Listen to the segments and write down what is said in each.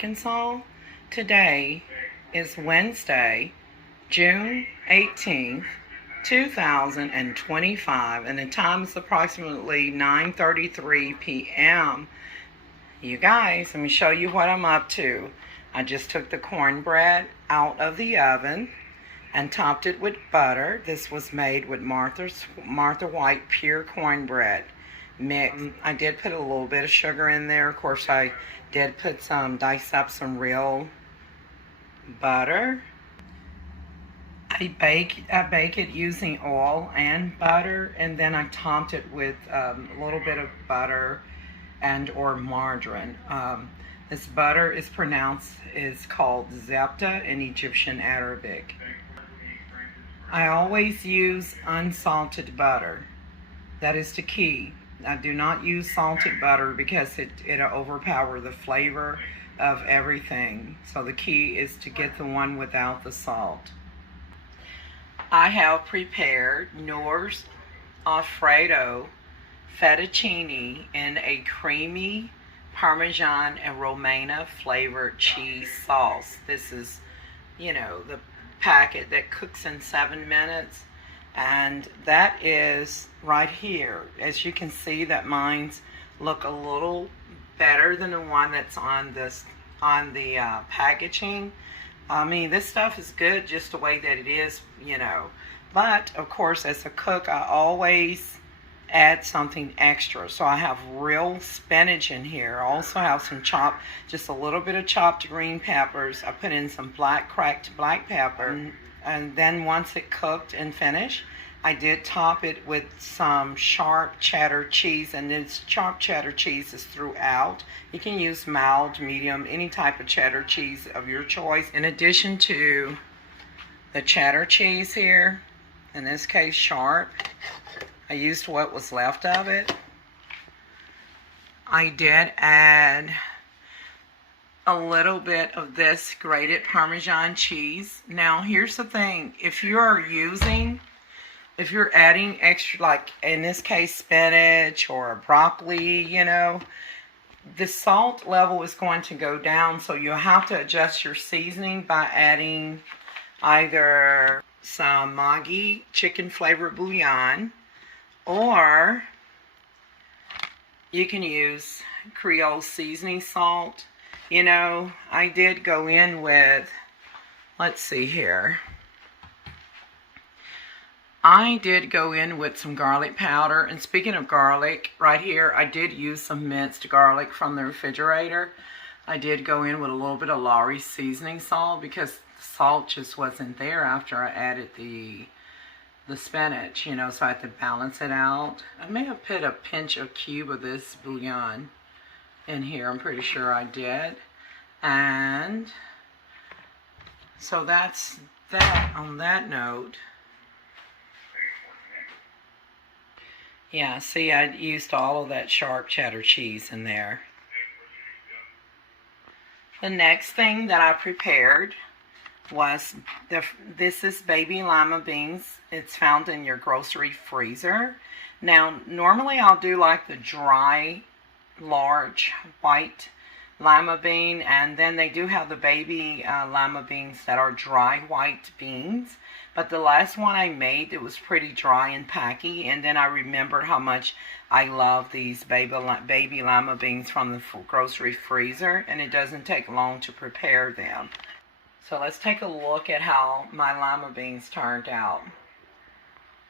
Arkansas. Today is Wednesday, June 18th, 2025, and the time is approximately 9:33 p.m. You guys, let me show you what I'm up to. I just took the cornbread out of the oven and topped it with butter. This was made with Martha White pure cornbread mix. I did put a little bit of sugar in there. Of course, I did put dice up some real butter. I bake it using oil and butter, and then I topped it with a little bit of butter and or margarine. This butter is called zepta in Egyptian Arabic. I always use unsalted butter. That is the key. I do not use salted butter because it'll overpower the flavor of everything. So the key is to get the one without the salt. I have prepared Knorr's Alfredo fettuccine in a creamy Parmesan and Romano flavored cheese sauce. This is, the packet that cooks in 7 minutes. And that is right here. As you can see, that mine's look a little better than the one that's on the packaging. I mean, this stuff is good just the way that it is, But, of course, as a cook, I always add something extra. So I have real spinach in here. I also have some just a little bit of chopped green peppers. I put in some cracked black pepper. And then once it cooked and finished, I did top it with some sharp cheddar cheese, and this sharp cheddar cheese is throughout. You can use mild, medium, any type of cheddar cheese of your choice. In addition to the cheddar cheese here, in this case sharp, I used what was left of it. I did add a little bit of this grated Parmesan cheese. Now here's the thing, if you're adding extra, like in this case spinach or broccoli, the salt level is going to go down, so you'll have to adjust your seasoning by adding either some Maggi chicken flavored bouillon, or you can use Creole seasoning salt. I did go in with, let's see here. I did go in with some garlic powder. And speaking of garlic, right here, I did use some minced garlic from the refrigerator. I did go in with a little bit of Lawry's seasoning salt because the salt just wasn't there after I added the spinach, so I had to balance it out. I may have put a cube of this bouillon in here. I'm pretty sure I did. And so that's that on that note. Yeah, see, I used all of that sharp cheddar cheese in there. The next thing that I prepared was this is baby lima beans. It's found in your grocery freezer. Now, normally I'll do like the dry, large white lima bean, and then they do have the baby lima beans that are dry white beans. But the last one I made, it was pretty dry and packy, and then I remembered how much I love these baby lima beans from the grocery freezer, and it doesn't take long to prepare them. So let's take a look at how my lima beans turned out.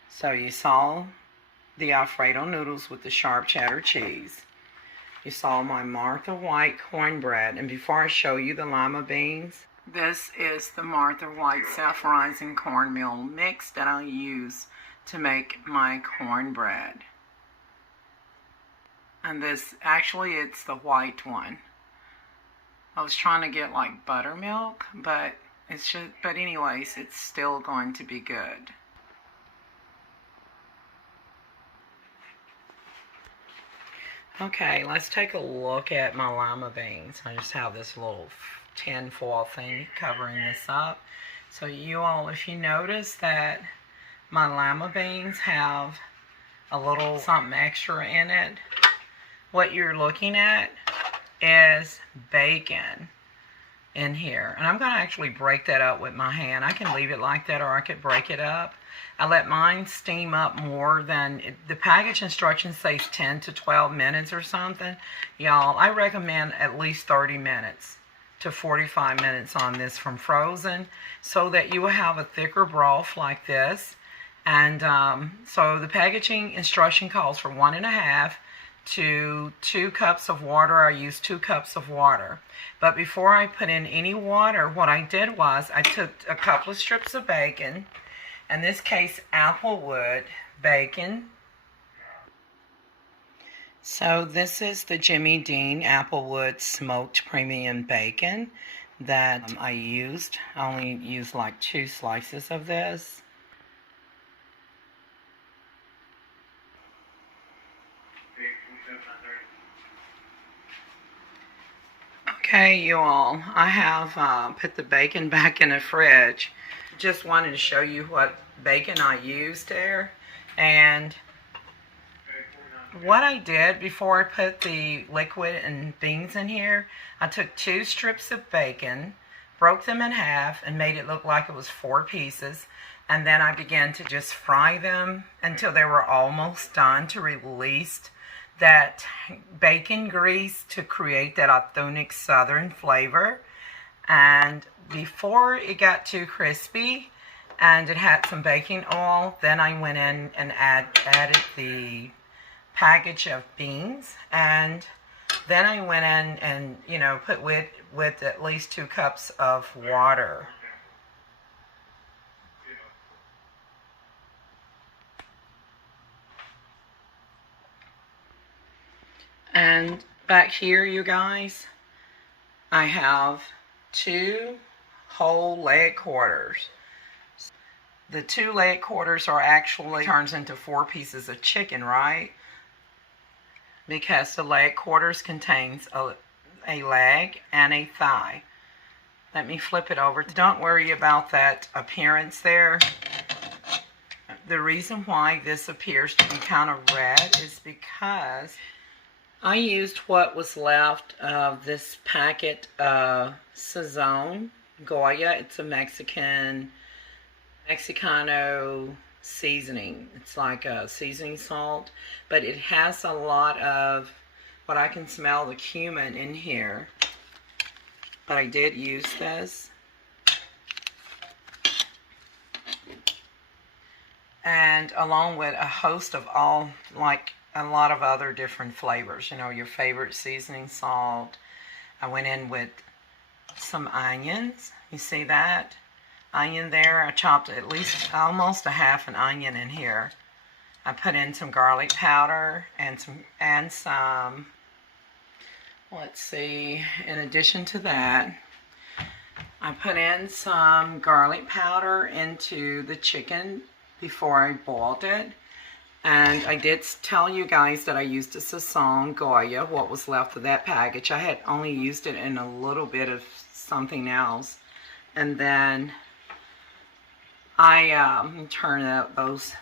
So you saw the Alfredo noodles with the sharp cheddar cheese. You saw my Martha White cornbread, and before I show you the lima beans, this is the Martha White self-rising cornmeal mix that I use to make my cornbread. And this, actually it's the white one. I was trying to get like buttermilk, but anyways, it's still going to be good. Okay, let's take a look at my lima beans. I just have this little tin foil thing covering this up. So you all, if you notice that my lima beans have a little something extra in it, what you're looking at is bacon. in here. And I'm going to actually break that up with my hand. I can leave it like that, or I could break it up. I let mine steam up more than, the package instructions says 10 to 12 minutes or something. Y'all, I recommend at least 30 minutes to 45 minutes on this from frozen, so that you will have a thicker broth like this. And so the packaging instruction calls for 1.5 to 2 cups of water. I use 2 cups of water. But before I put in any water, what I did was I took a couple of strips of bacon, in this case applewood bacon. So this is the Jimmy Dean Applewood smoked premium bacon that I used. I only used like 2 slices of this. Okay, you all, I have put the bacon back in the fridge. Just wanted to show you what bacon I used there. And what I did before I put the liquid and beans in here, I took 2 strips of bacon, broke them in half, and made it look like it was 4 pieces. And then I began to just fry them until they were almost done, to release that bacon grease to create that authentic southern flavor. And before it got too crispy and it had some baking oil, then I went in and added the package of beans, and then I went in and, you know, put with at least 2 cups of water. And back here, you guys, I have 2 whole leg quarters. The 2 leg quarters are actually turns into 4 pieces of chicken, right? Because the leg quarters contains a leg and a thigh. Let me flip it over. Don't worry about that appearance there. The reason why this appears to be kind of red is because I used what was left of this packet of Sazon Goya. It's a Mexicano seasoning. It's like a seasoning salt, but it has a lot of what I can smell, the cumin in here. But I did use this. And along with a host of all, like a lot of other different flavors, you know, your favorite seasoning salt. I went in with some onions. You see that? Onion there. I chopped at least almost a half an onion in here. I put in some garlic powder and some let's see, in addition to that, I put in some garlic powder into the chicken before I boiled it. And I did tell you guys that I used a Sazon Goya, what was left of that package. I had only used it in a little bit of something else. And then I turned those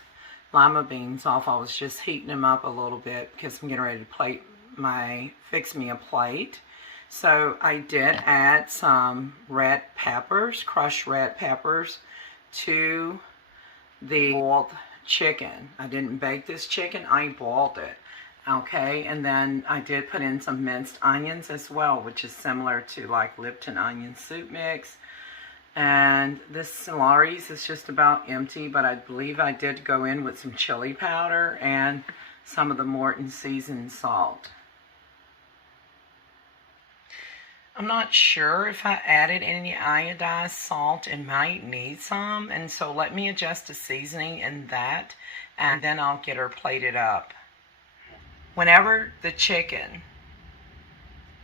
lima beans off. I was just heating them up a little bit because I'm getting ready to fix me a plate. So I did add some red peppers, crushed red peppers, to the boiled chicken. I didn't bake this chicken, I boiled it. Okay, and then I did put in some minced onions as well, which is similar to like Lipton onion soup mix. And this Lawry's is just about empty, but I believe I did go in with some chili powder and some of the Morton seasoned salt. I'm not sure if I added any iodized salt and might need some, and so let me adjust the seasoning in that, and then I'll get her plated up. Whenever the chicken,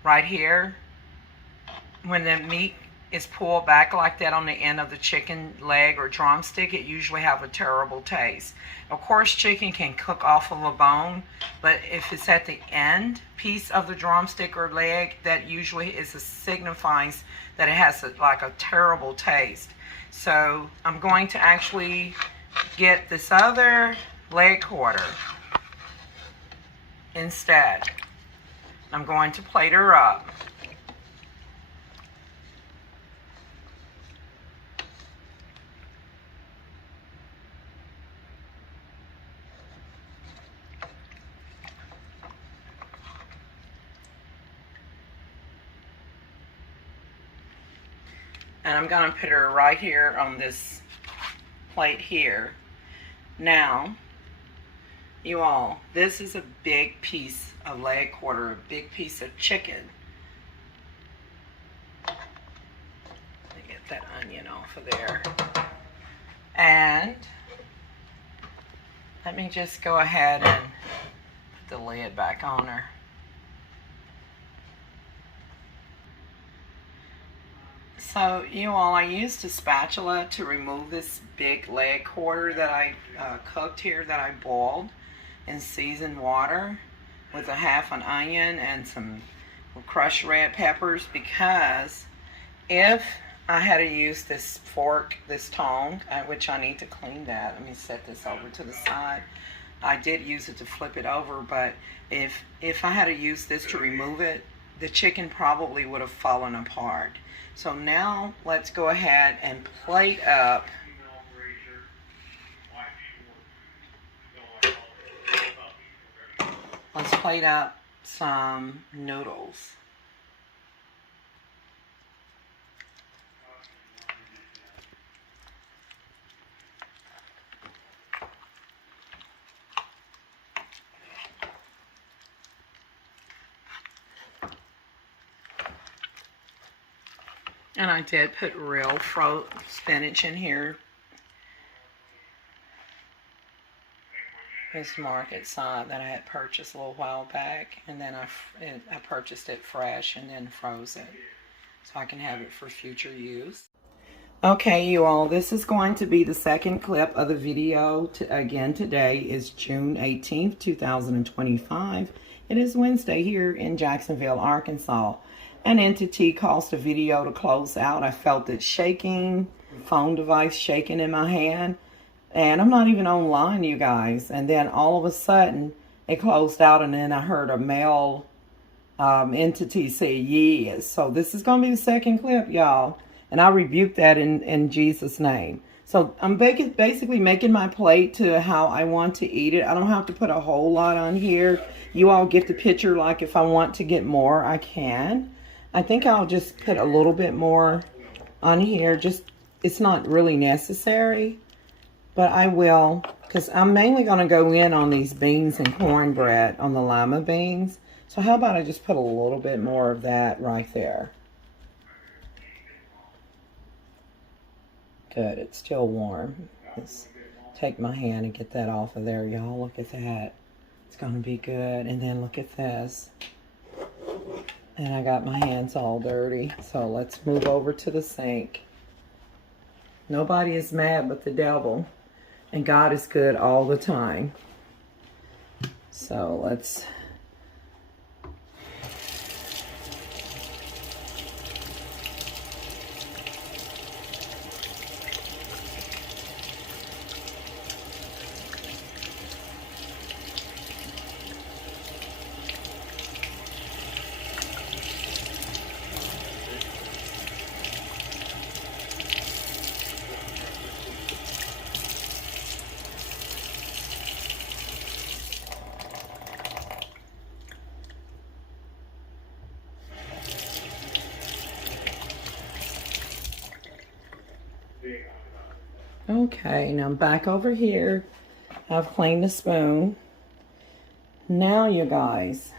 right here, when the meat is pulled back like that on the end of the chicken leg or drumstick, it usually have a terrible taste. Of course, chicken can cook off of a bone, but if it's at the end piece of the drumstick or leg, that usually signifies that it has like a terrible taste. So I'm going to actually get this other leg quarter instead. I'm going to plate her up. And I'm going to put her right here on this plate here. Now, you all, this is a big piece of leg quarter, a big piece of chicken. Let me get that onion off of there. And let me just go ahead and put the lid back on her. So, you all, I used a spatula to remove this big leg quarter that I cooked here, that I boiled in seasoned water with a half an onion and some crushed red peppers, because if I had to use this fork, this tongue, which I need to clean that. Let me set this over to the side. I did use it to flip it over, but if I had to use this to remove it, the chicken probably would have fallen apart. So now let's go ahead and plate up some noodles. And I did put real spinach in here. This market side that I had purchased a little while back, and then I purchased it fresh and then froze it so I can have it for future use. Okay, you all, this is going to be the second clip of the video. Again, today is June 18th, 2025. It is Wednesday here in Jacksonville, Arkansas. An entity caused a video to close out. I felt it shaking, phone device shaking in my hand. And I'm not even online, you guys. And then all of a sudden, it closed out, and then I heard a male entity say yes. So this is going to be the second clip, y'all. And I rebuke that in Jesus' name. So I'm basically making my plate to how I want to eat it. I don't have to put a whole lot on here. You all get the picture. Like if I want to get more, I can. I think I'll just put a little bit more on here. It's not really necessary, but I will, because I'm mainly going to go in on these beans and cornbread, on the Lima beans. So how about I just put a little bit more of that right there. Good, it's still warm. Let's take my hand and get that off of there, y'all. Look at that. It's going to be good. And then look at this. And I got my hands all dirty. So let's move over to the sink. Nobody is mad but the devil. And God is good all the time. So let's... Okay, now I'm back over here. I've cleaned the spoon. Now, you guys,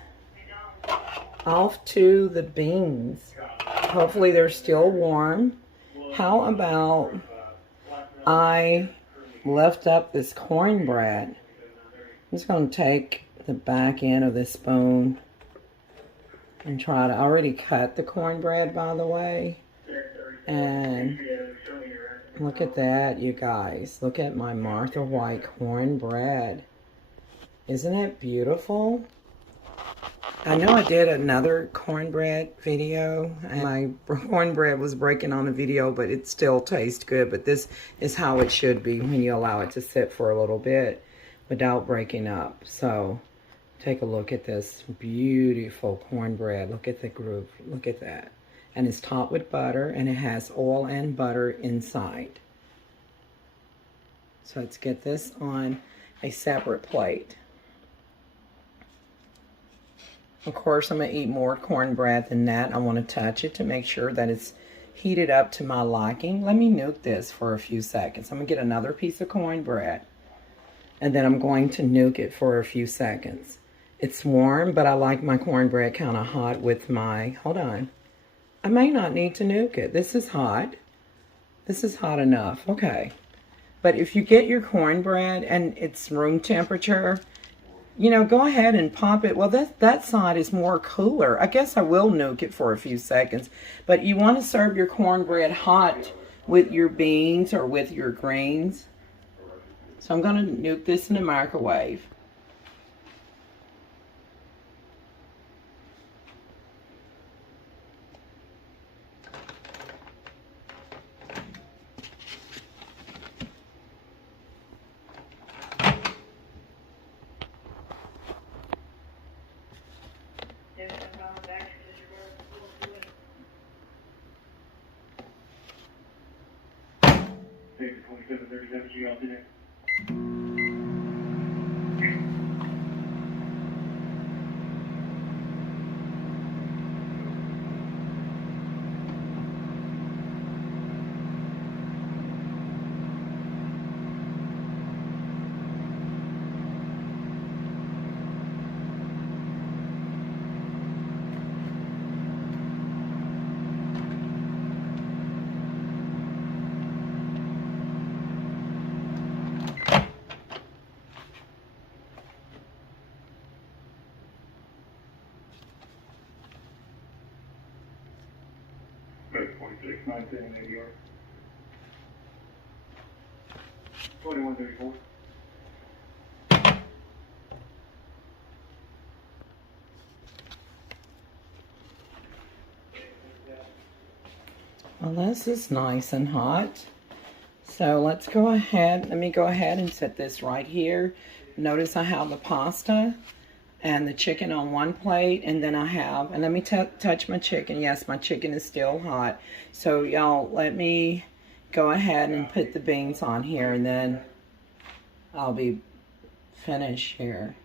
off to the beans. Hopefully they're still warm. How about I lift up this cornbread? I'm just going to take the back end of this spoon and try to... I already cut the cornbread, by the way. And... look at that, you guys. Look at my Martha White cornbread. Isn't it beautiful? I know I did another cornbread video, and my cornbread was breaking on the video, but it still tastes good. But this is how it should be when you allow it to sit for a little bit without breaking up. So take a look at this beautiful cornbread. Look at the groove. Look at that. And it's topped with butter, and it has oil and butter inside. So let's get this on a separate plate. Of course, I'm going to eat more cornbread than that. I want to touch it to make sure that it's heated up to my liking. Let me nuke this for a few seconds. I'm going to get another piece of cornbread, and then I'm going to nuke it for a few seconds. It's warm, but I like my cornbread kind of hot with my, hold on. I may not need to nuke it. This is hot. This is hot enough. Okay. But if you get your cornbread and it's room temperature, you know, go ahead and pop it. Well, that side is more cooler. I guess I will nuke it for a few seconds. But you want to serve your cornbread hot with your beans or with your greens. So I'm going to nuke this in the microwave. Code 4697 ADR. 2134. Well, this is nice and hot. So let's go ahead. Let me go ahead and set this right here. Notice I have the pasta and the chicken on one plate, and then I have, and let me touch my chicken. Yes, my chicken is still hot. So y'all, let me go ahead and put the beans on here, and then I'll be finished here.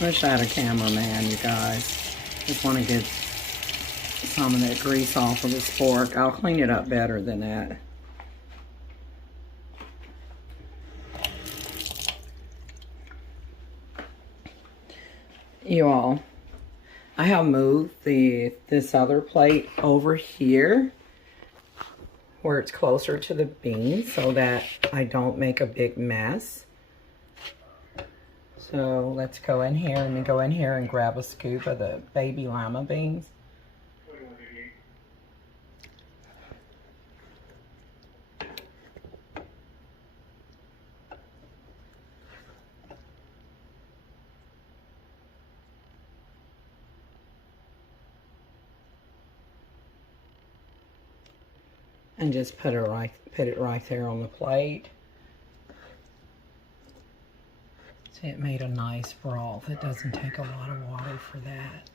Wish I had a cameraman, you guys. Just want to get some of that grease off of this fork. I'll clean it up better than that. You all, I have moved this other plate over here where it's closer to the beans so that I don't make a big mess. So let's go in here and go in here and grab a scoop of the baby lima beans. And just put it right there on the plate. See, it made a nice broth. It doesn't take a lot of water for that.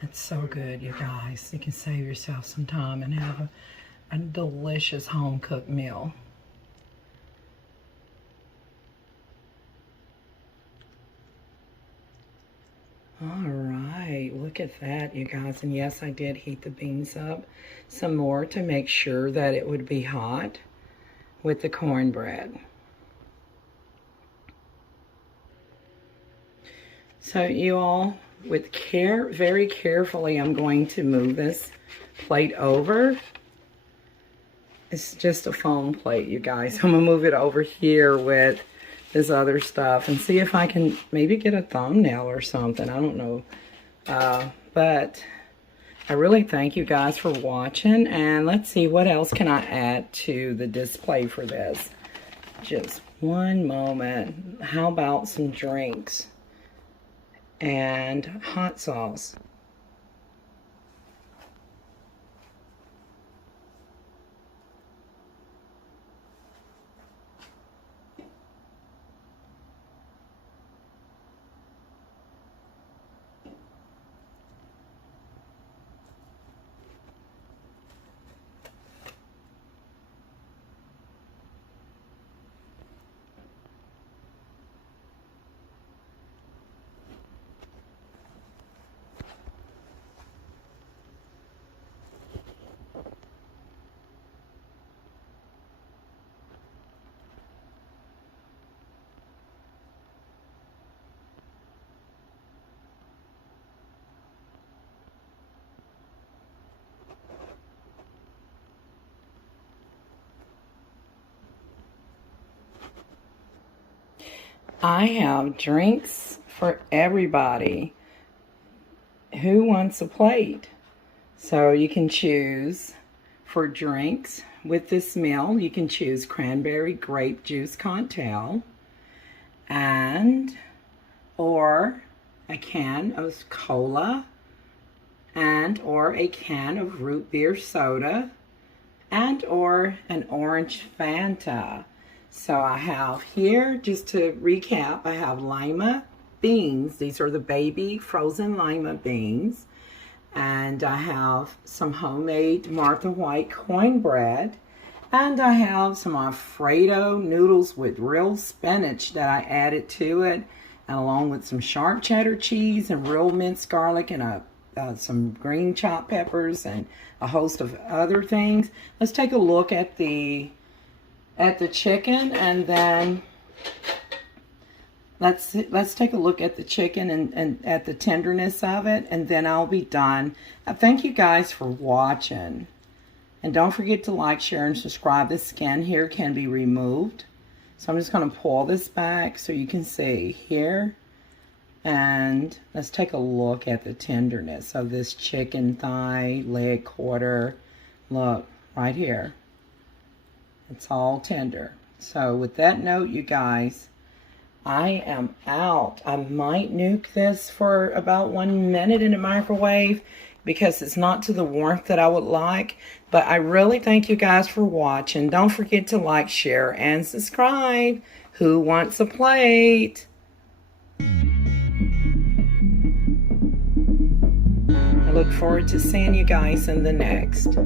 It's so good, you guys. You can save yourself some time and have a delicious home-cooked meal. All right, look at that, you guys. And yes, I did heat the beans up some more to make sure that it would be hot with the cornbread. So you all, with care, very carefully, I'm going to move this plate over. It's just a foam plate, you guys. I'm gonna move it over here with this other stuff and see if I can maybe get a thumbnail or something. I don't know. But I really thank you guys for watching, and let's see what else can I add to the display for this. Just one moment. How about some drinks and hot sauce? I have drinks for everybody. Who wants a plate? So you can choose for drinks with this meal. You can choose cranberry grape juice cocktail and or a can of cola and or a can of root beer soda and or an orange Fanta. So I have here, just to recap, I have Lima beans. These are the baby frozen Lima beans. And I have some homemade Martha White cornbread. And I have some Alfredo noodles with real spinach that I added to it, and along with some sharp cheddar cheese and real minced garlic and some green chopped peppers and a host of other things. Let's take a look at the chicken, and then let's take a look at the chicken and at the tenderness of it, and then I'll be done. Thank you guys for watching. And don't forget to like, share, and subscribe. The skin here can be removed. So I'm just going to pull this back so you can see here. And let's take a look at the tenderness of this chicken thigh, leg quarter. Look, right here. It's all tender. So with that note, you guys, I am out. I might nuke this for about 1 minute in the microwave because it's not to the warmth that I would like. But I really thank you guys for watching. Don't forget to like, share, and subscribe. Who wants a plate? I look forward to seeing you guys in the next.